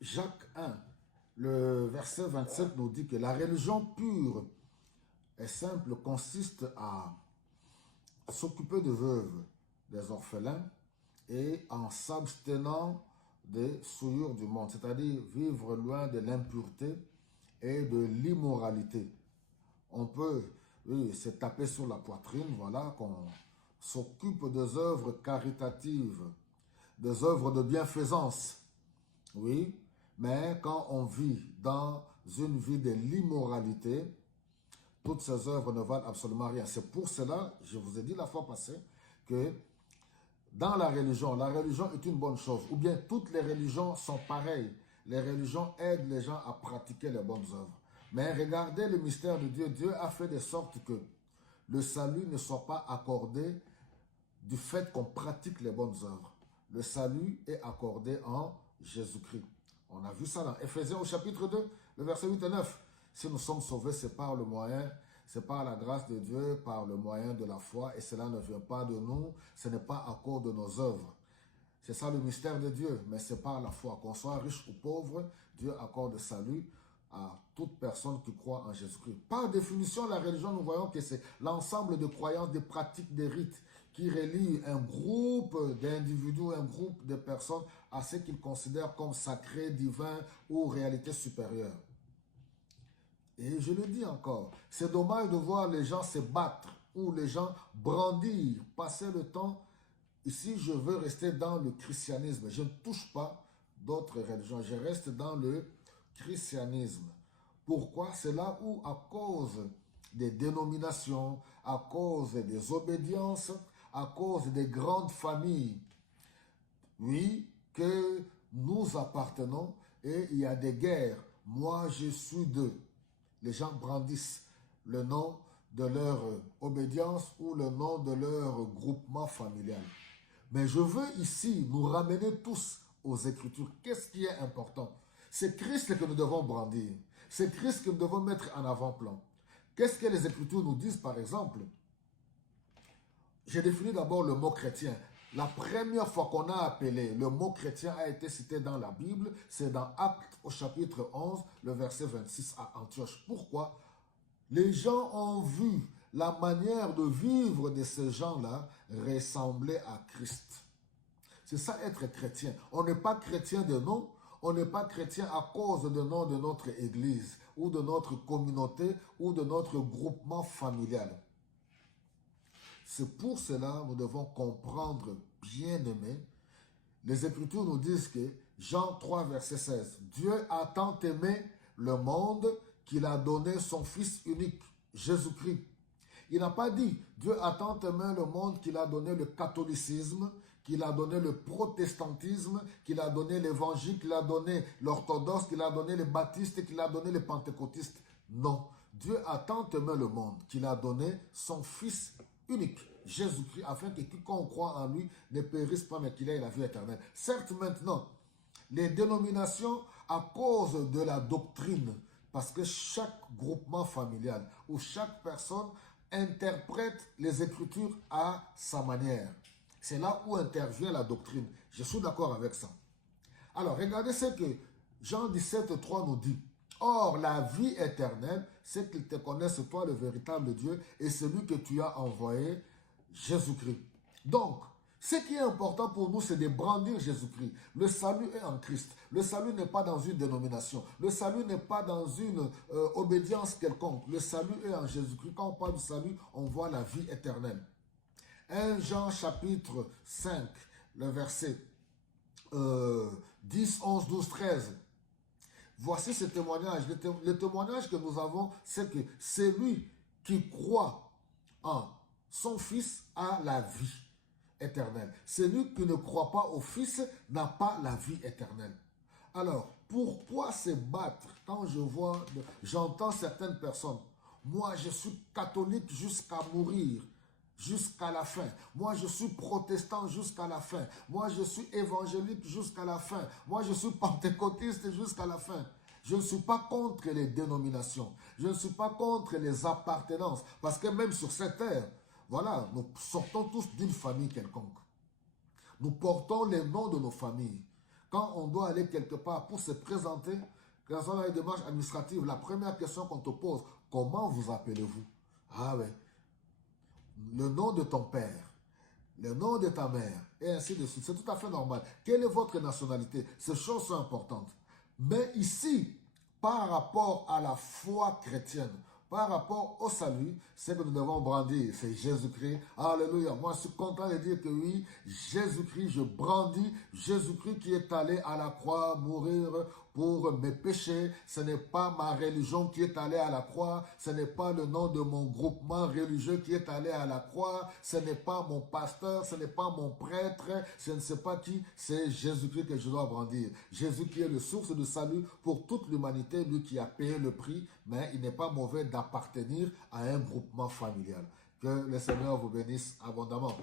Jacques 1, le verset 27 nous dit que la religion pure et simple consiste à s'occuper de veuves, des orphelins et en s'abstenant des souillures du monde, c'est-à-dire vivre loin de l'impureté et de l'immoralité. On peut, oui, se taper sur la poitrine, voilà, qu'on s'occupe des œuvres caritatives, des œuvres de bienfaisance, oui, mais quand on vit dans une vie de l'immoralité, toutes ces œuvres ne valent absolument rien. C'est pour cela, je vous ai dit la fois passée, que dans la religion est une bonne chose. Ou bien toutes les religions sont pareilles. Les religions aident les gens à pratiquer les bonnes œuvres. Mais regardez le mystère de Dieu. Dieu a fait de sorte que le salut ne soit pas accordé du fait qu'on pratique les bonnes œuvres. Le salut est accordé en Jésus-Christ. On a vu ça dans Éphésiens au chapitre 2, le verset 8 et 9. Si nous sommes sauvés, c'est par le moyen, c'est par la grâce de Dieu, par le moyen de la foi, et cela ne vient pas de nous, ce n'est pas à cause de nos œuvres. C'est ça le mystère de Dieu, mais c'est par la foi. Qu'on soit riche ou pauvre, Dieu accorde le salut à toute personne qui croit en Jésus-Christ. Par définition, la religion, nous voyons que c'est l'ensemble de croyances, de pratiques, de rites qui relient un groupe d'individus, un groupe de personnes à ce qu'ils considèrent comme sacré, divin ou réalité supérieure. Et je le dis encore, c'est dommage de voir les gens se battre ou les gens brandir, passer le temps. Ici, je veux rester dans le christianisme. Je ne touche pas d'autres religions. Je reste dans le christianisme. Pourquoi? C'est là où, à cause des dénominations, à cause des obédiences, à cause des grandes familles, oui, que nous appartenons et il y a des guerres. Moi, je suis d'eux. Les gens brandissent le nom de leur obédience ou le nom de leur groupement familial. Mais je veux ici nous ramener tous aux Écritures. Qu'est-ce qui est important? C'est Christ que nous devons brandir. C'est Christ que nous devons mettre en avant-plan. Qu'est-ce que les Écritures nous disent, par exemple? J'ai défini d'abord le mot chrétien. La première fois qu'on a appelé le mot chrétien a été cité dans la Bible, c'est dans Actes au chapitre 11, le verset 26 à Antioche. Pourquoi? Les gens ont vu la manière de vivre de ces gens-là ressembler à Christ. C'est ça être chrétien. On n'est pas chrétien de nom, on n'est pas chrétien à cause du nom de notre église ou de notre communauté ou de notre groupement familial. C'est pour cela que nous devons comprendre, bien aimé, les Écritures nous disent que Jean 3, verset 16, Dieu a tant aimé le monde qu'il a donné son Fils unique, Jésus-Christ. Il n'a pas dit, Dieu a tant aimé le monde qu'il a donné le catholicisme, qu'il a donné le protestantisme, qu'il a donné l'évangile, qu'il a donné l'orthodoxe, qu'il a donné les baptistes, qu'il a donné les pentecôtistes. Non, Dieu a tant aimé le monde qu'il a donné son Fils unique, Jésus-Christ, afin que quiconque croit en lui ne périsse pas, mais qu'il ait la vie éternelle. Certes, maintenant, les dénominations, à cause de la doctrine, parce que chaque groupement familial ou chaque personne interprète les Écritures à sa manière. C'est là où intervient la doctrine. Je suis d'accord avec ça. Alors, regardez ce que Jean 17, 3 nous dit. Or, la vie éternelle, c'est qu'ils te connaissent, toi, le véritable Dieu, et celui que tu as envoyé, Jésus-Christ. Donc, ce qui est important pour nous, c'est de brandir Jésus-Christ. Le salut est en Christ. Le salut n'est pas dans une dénomination. Le salut n'est pas dans une obédience quelconque. Le salut est en Jésus-Christ. Quand on parle du salut, on voit la vie éternelle. 1 Jean chapitre 5, le verset 10, 11, 12, 13. Voici ce témoignage. Le témoignage que nous avons, c'est que celui qui croit en son Fils a la vie éternelle. Celui qui ne croit pas au Fils n'a pas la vie éternelle. Alors, pourquoi se battre quand j'entends certaines personnes? Moi, je suis catholique jusqu'à mourir. Jusqu'à la fin. Moi, je suis protestant jusqu'à la fin. Moi, je suis évangélique jusqu'à la fin. Moi, je suis pentecôtiste jusqu'à la fin. Je ne suis pas contre les dénominations. Je ne suis pas contre les appartenances. Parce que même sur cette terre, voilà, nous sortons tous d'une famille quelconque. Nous portons les noms de nos familles. Quand on doit aller quelque part pour se présenter, quand on a une démarche administrative, la première question qu'on te pose, comment vous appelez-vous? Ah ouais, le nom de ton père, le nom de ta mère, et ainsi de suite. C'est tout à fait normal. Quelle est votre nationalité? Ces choses sont importantes. Mais ici, par rapport à la foi chrétienne, par rapport au salut, c'est que nous devons brandir, c'est Jésus-Christ. Alléluia. Moi, je suis content de dire que oui, Jésus-Christ, je brandis Jésus-Christ qui est allé à la croix mourir pour mes péchés. Ce n'est pas ma religion qui est allée à la croix. Ce n'est pas le nom de mon groupement religieux qui est allé à la croix. Ce n'est pas mon pasteur. Ce n'est pas mon prêtre. Je ne sais pas qui. C'est Jésus-Christ que je dois brandir. Jésus qui est le source de salut pour toute l'humanité. Lui qui a payé le prix. Mais il n'est pas mauvais d'appartenir à un groupement familial. Que le Seigneur vous bénisse abondamment.